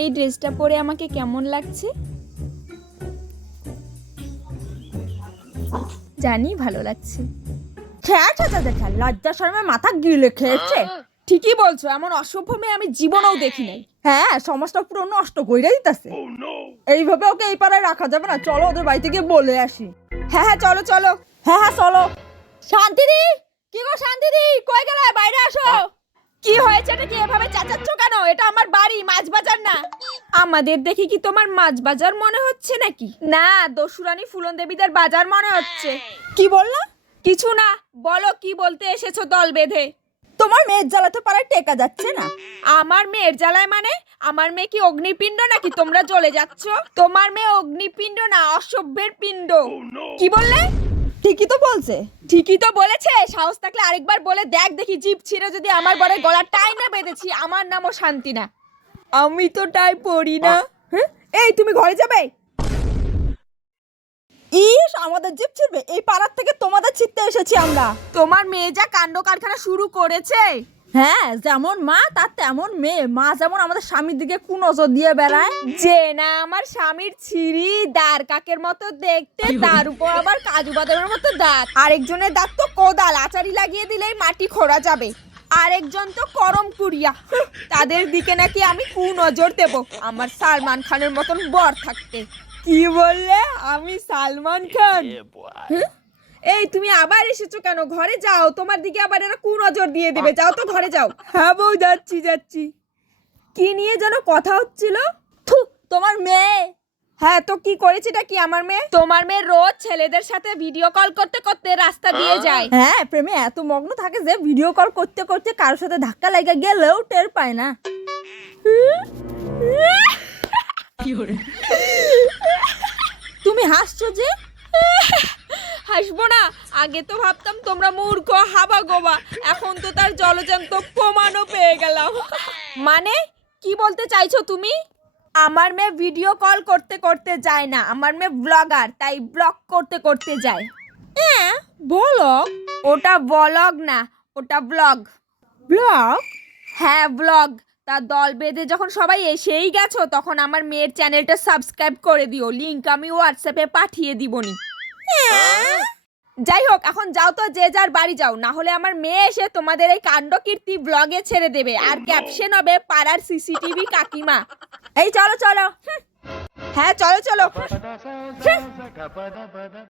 এই ড্রেসটা পরে আমাকে কেমন লাগছে? জানি ভালো লাগছে। খেয়েছে তো দেখা লজ্জা শর্মে মাথা গিলে খেয়েছে। ঠিকই বলছো এমন অসভ্য মেয়ে আমি জীবনেও দেখি নাই। হ্যাঁ সমাজটা পুরো নষ্ট করে দিতেছে। এইভাবে ওকে এই পাড়ায় রাখা যাবে না। চলো ওদের বাড়িতে গিয়ে বলে আসি। হ্যাঁ হ্যাঁ চলো চলো। হ্যাঁ হ্যাঁ চলো। শান্তিদি! কি গো শান্তিদি? কই গেলে? বাইরে আসো। কি হয়েছে? এটা কি এভাবে চাচাচ্ছ কেন? এটা আমার বাড়ি মাছ বাজার না। আমাদের দেখি কি তোমার মাছ বাজার মনে হচ্ছে নাকি? না দস্যুরানী ফুলন দেবীদের বাজার মনে হচ্ছে। কি বললা? কিছু না বলো কি বলতে এসেছ দল বেঁধে? তোমার মেয়ের জ্বালাতে পারায় টেকা যাচ্ছে না? আমার মেয়ের জ্বালায় মানে? আমার মেয়ে কি অগ্নিপিণ্ড নাকি তোমরা জ্বলে যাচ্ছ? তোমার মেয়ে অগ্নিপিণ্ড না অসভ্যের পিণ্ড। কি বললে? ঠিকই তো বলছে। ঠিকই তো বলেছে সাহস থাকলে আরেকবার বলে দেখ দেখি জিপ ছিঁড়ে যদি আমার বরের গলা টাই না বেঁধেছি আমার নামও শান্তি না আমি তো টাই পড়ি না। হ্যাঁ? এই তুমি ঘরে যাবে? ইস আমাদের জিপ ছিড়বে। এই পাড়ার থেকে তোমাদের ছিটতে এসেছি আমরা। তোমার মেয়ে যা কাণ্ড কারখানা শুরু করেছে হ্যাঁ যেমন মা তার তেমন মেয়ে। মা যেমন আমাদের স্বামীর দিকে কোন নজর দিয়ে বেড়ায় যে না আমার স্বামীর ছিরি দাঁড় কাকের মতো দেখতে তার উপর আবার কাজু বাদামের মতো দাঁত। আরেকজনের দাঁত তো কোদাল আচারি লাগিয়ে দিলেই মাটি খোঁড়া যাবে। আরেকজন তো করম কুড়িয়া। তাদের দিকে নাকি আমি কু নজর দেব আমার সালমান খানের মতন বর থাকতে। কি বললে? আমি সালমান খান? এই তুমি আবার এসেছ কেন? ঘরে যাও। তোমার দিকে আবার এরা কু নজর দিয়ে দেবে। যাও তো ঘরে যাও। হ্যাঁ বউ যাচ্ছি যাচ্ছি। কি নিয়ে যেন কথা হচ্ছিল? থু, তোমার মেয়ে। হ্যাঁ তো কি করেছেটা কি আমার মেয়ে? তোমার মেয়ে রোজ ছেলেদের সাথে ভিডিও কল করতে করতে রাস্তা দিয়ে যায়। হ্যাঁ প্রেমে এত মগ্ন থাকে যে ভিডিও কল করতে করতে কারোর সাথে ধাক্কা লাগা গেলেও টের পায় না। তুমি হাসছো যে? আগে তো ভাবতাম তোমরা মূর্খ হাবা গোবা। এখন তো তার জলজান্ত প্রমাণও পেয়ে গেলাম। মানে কি বলতে চাইছো তুমি? আমার মেয়ে ভিডিও কল করতে করতে যায় না। আমার মেয়ে ব্লগার তাই ব্লগ করতে করতে যায়। হ্যাঁ বলো। ওটা ব্লগ না ওটা ব্লগ ব্লগ হ্যাঁ ব্লগ তা দল বেঁধে যখন সবাই এসেই গেছো তখন আমার মেয়ের চ্যানেলটা সাবস্ক্রাইব করে দিও। লিংক আমি হোয়াটসঅ্যাপে পাঠিয়ে দিবনি। যাই হোক এখন যাও তো, যে যার বাড়ি যাও। না হলে আমার মেয়ে এসে তোমাদের এই কাণ্ড কীর্তি ব্লগে ছেড়ে দেবে। আর ক্যাপশন হবে পাড়ার সিসিটিভি কাকিমা। এই চলো চলো। হ্যাঁ চলো চলো.